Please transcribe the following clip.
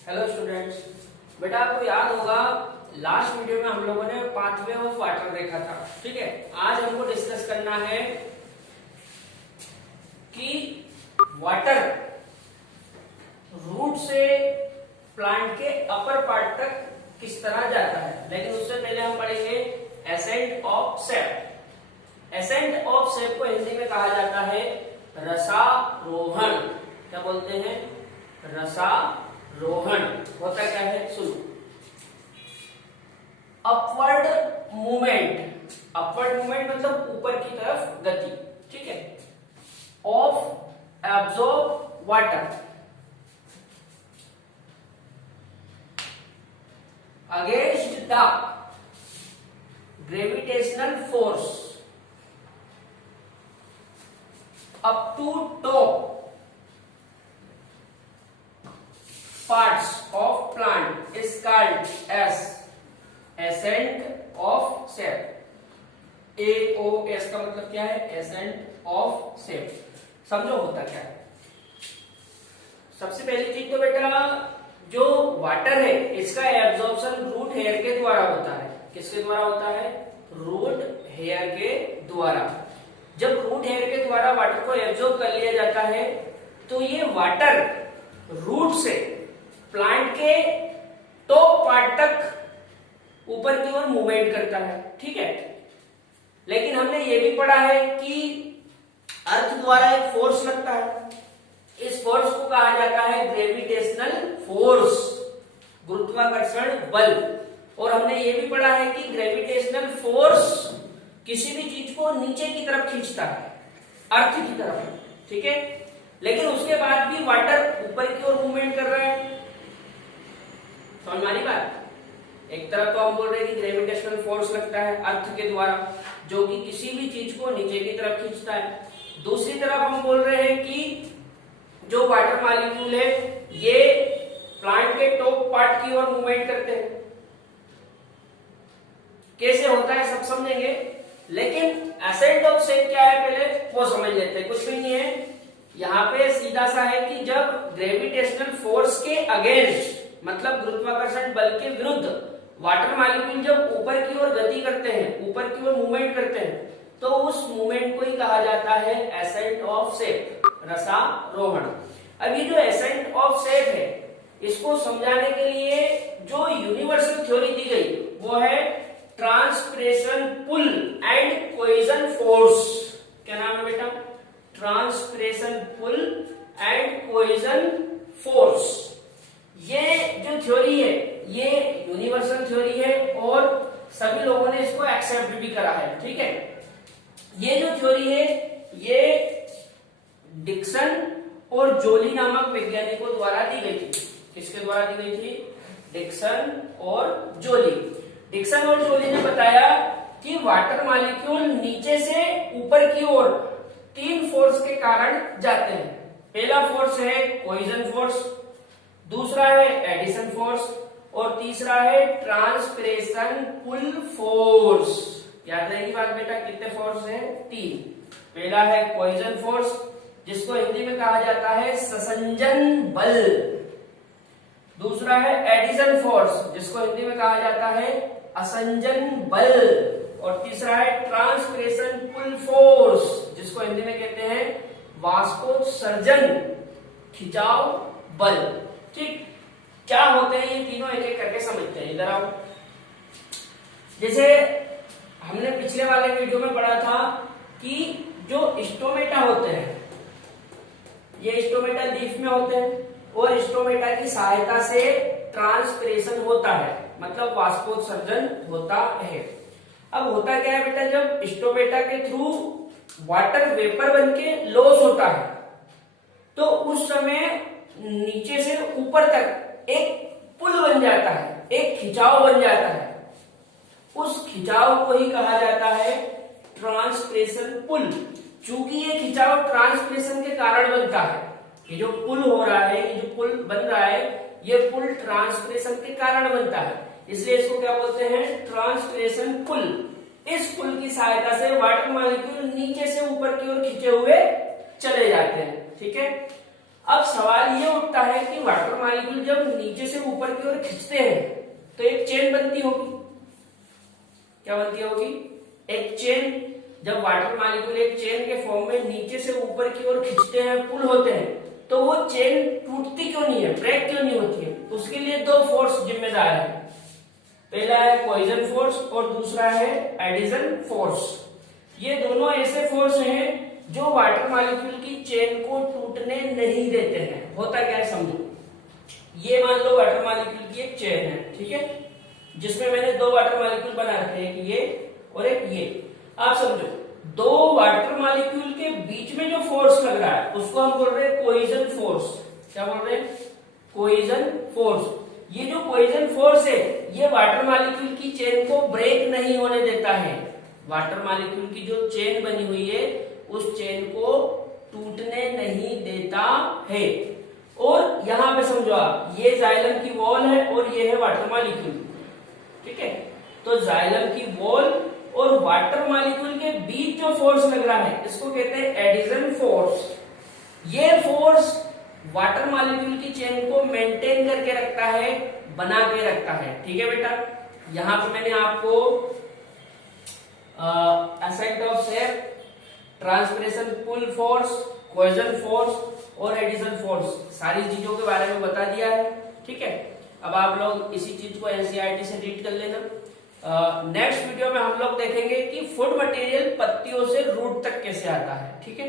Hello students. बेटा आपको याद होगा लास्ट वीडियो में हम लोगों ने पाथवे ऑफ वाटर देखा था। ठीक है, आज हमको डिस्कस करना है कि वाटर रूट से प्लांट के अपर पार्ट तक किस तरह जाता है। लेकिन उससे पहले हम पढ़ेंगे ascent of sap. Ascent of sap को हिंदी में कहा जाता है रसारोहण। क्या बोलते हैं? रसारोहण। होता क्या है सुनो। अपवर्ड मूवमेंट, अपवर्ड मूवमेंट मतलब ऊपर की तरफ गति। ठीक है, of absorb water against the gravitational force up to top parts of plant is called as ascent of sap। AOS का मतलब क्या है? ascent of sap। समझो होता क्या है। सबसे पहली चीज तो बेटा जो वाटर है इसका एब्जॉर्प्शन रूट हेयर के द्वारा होता है। किसके द्वारा होता है? रूट हेयर के द्वारा। जब रूट हेयर के द्वारा वाटर को एब्जॉर्ब कर लिया जाता है तो ये वाटर रूट से प्लांट के टॉप पार्ट तक ऊपर की ओर मूवमेंट करता है। ठीक है, लेकिन हमने ये भी पढ़ा है कि अर्थ द्वारा एक फोर्स लगता है। इस फोर्स को कहा जाता है ग्रेविटेशनल फोर्स, गुरुत्वाकर्षण बल। और हमने ये भी पढ़ा है कि ग्रेविटेशनल फोर्स किसी भी चीज को नीचे की तरफ खींचता है, अर्थ की तरफ। ठीक है, लेकिन उसके बाद भी वाटर ऊपर की ओर मूवमेंट कर रहा है। समझ मानी बात? एक तरफ तो हम बोल रहे हैं कि ग्रेविटेशनल फोर्स लगता है अर्थ के द्वारा जो कि किसी भी चीज को नीचे की तरफ खींचता है। दूसरी तरफ हम बोल रहे हैं कि जो वाटर मॉलिक्यूल है ये प्लांट के टॉप पार्ट की ओर मूवमेंट करते हैं। कैसे होता है सब समझेंगे, लेकिन एसेंट ऑफ सेप क्या है पहले वो समझ लेते हैं। कुछ भी नहीं है, यहाँ पे सीधा सा है कि जब ग्रेविटेशनल फोर्स के अगेंस्ट मतलब गुरुत्वाकर्षण बल के विरुद्ध वाटर मॉलिक्यूल जब ऊपर की ओर गति करते हैं, ऊपर की ओर मूवमेंट करते हैं, तो उस मूवमेंट को ही कहा जाता है एसेंट ऑफ सेप, रसारोहण। अभी जो एसेंट ऑफ सेप है इसको समझाने के लिए जो यूनिवर्सल थ्योरी दी गई वो है transpiration pull and cohesion force. क्या नाम है बेटा? Transpiration pull and cohesion force. ये जो थ्योरी है ये यूनिवर्सल थ्योरी है और सभी लोगों ने इसको एक्सेप्ट भी करा है। ठीक है, ये जो थ्योरी है ये डिक्सन और जोली नामक वैज्ञानिकों द्वारा दी गई थी। किसके द्वारा दी गई थी? डिक्सन और जोली। डिक्सन और जोली ने बताया कि वाटर मॉलिक्यूल नीचे से ऊपर की ओर तीन फोर्स के कारण जाते हैं। पहला फोर्स है कोहेजन फोर्स, दूसरा है एडिशन फोर्स और तीसरा है ट्रांसपिरेशन पुल फोर्स। याद रहेगी बात बेटा, कितने फोर्स है? तीन। पहला है कोहेजन फोर्स जिसको हिंदी में कहा जाता है संसंजन बल, दूसरा है एडिशन फोर्स जिसको हिंदी में कहा जाता है असंजन बल, और तीसरा है ट्रांसपिरेशन पुल फोर्स जिसको हिंदी में कहते हैं वाष्पोत्सर्जन खिंचाव बल। ठीक, क्या होते हैं ये तीनों एक एक करके समझते हैं। इधर आओ। जैसे हमने पिछले वाले वीडियो में पढ़ा था कि जो स्टोमेटा होते हैं ये स्टोमेटा लीफ में होते हैं और स्टोमेटा की सहायता से ट्रांसपिरेशन होता है मतलब वाष्पोत्सर्जन होता है। अब होता क्या है बेटा, जब स्टोमेटा के थ्रू वाटर वेपर बन के लॉस होता है तो उस समय नीचे से ऊपर तक एक पुल बन जाता है, एक खिंचाव बन जाता है। उस खिंचाव को ही कहा जाता है ट्रांसपिरेशन पुल। चूंकि ये खिंचाव ट्रांसपिरेशन के कारण बनता है, ये जो पुल हो रहा है, ये जो पुल बन रहा है, ये पुल ट्रांसपिरेशन के कारण बनता है, इसलिए इसको क्या बोलते हैं? Transpiration pull. इस पुल की सहायता से वाटर मॉलिक्यूल नीचे से ऊपर की ओर खींचे हुए चले जाते हैं। ठीक है, अब सवाल ये उठता है कि कि वाटर मॉलिक्यूल जब नीचे से ऊपर की ओर खींचते हैं तो एक चेन बनती होगी। क्या बनती होगी? एक चेन। जब वाटर मॉलिक्यूल एक चेन के फॉर्म में नीचे से ऊपर की ओर खींचते हैं, पुल होते हैं, तो वो चेन टूटती क्यों नहीं है, ब्रेक क्यों नहीं होती है? उसके लिए दो फोर्स जिम्मेदार है। पहला है कोहेजन फोर्स और दूसरा है एडिशन फोर्स। ये दोनों ऐसे फोर्स हैं जो वाटर मॉलिक्यूल की चेन को टूटने नहीं देते हैं। होता क्या है समझो। ये मान लो वाटर मॉलिक्यूल की एक चेन है, ठीक है, जिसमें मैंने दो वाटर मॉलिक्यूल बना रखे हैं, ये और एक ये। आप समझो, दो वाटर मॉलिक्यूल के बीच में जो फोर्स लग रहा है उसको हम बोल रहे हैं कोहेजन फोर्स। क्या बोल रहे हैं? Cohesion force. ये जो कोहेजन फोर्स है ये वाटर मॉलिक्यूल की चेन को ब्रेक नहीं होने देता है। वाटर मॉलिक्यूल की जो चेन बनी हुई है उस चेन को टूटने नहीं देता है। और यहां पे समझो आप, ये जाइलम की वॉल है और ये है वाटर मॉलिक्यूल, ठीक है। तो जाइलम की वॉल और वाटर मॉलिक्यूल के बीच जो फोर्स लग रहा है इसको कहते हैं एडिशन फोर्स। ये फोर्स वाटर मॉलिक्यूल की चेन को मेंटेन करके रखता है, बना के रखता है, ठीक है बेटा। यहां पे मैंने आपको ascent of sap, transpiration pull force, cohesion force और एडिशन फोर्स सारी चीजों के बारे में बता दिया है, ठीक है। अब आप लोग इसी चीज को एनसीईआरटी से रीड कर लेना। नेक्स्ट वीडियो में हम लोग देखेंगे कि फूड मटेरियल पत्तियों से रूट तक कैसे आता है, ठीक है।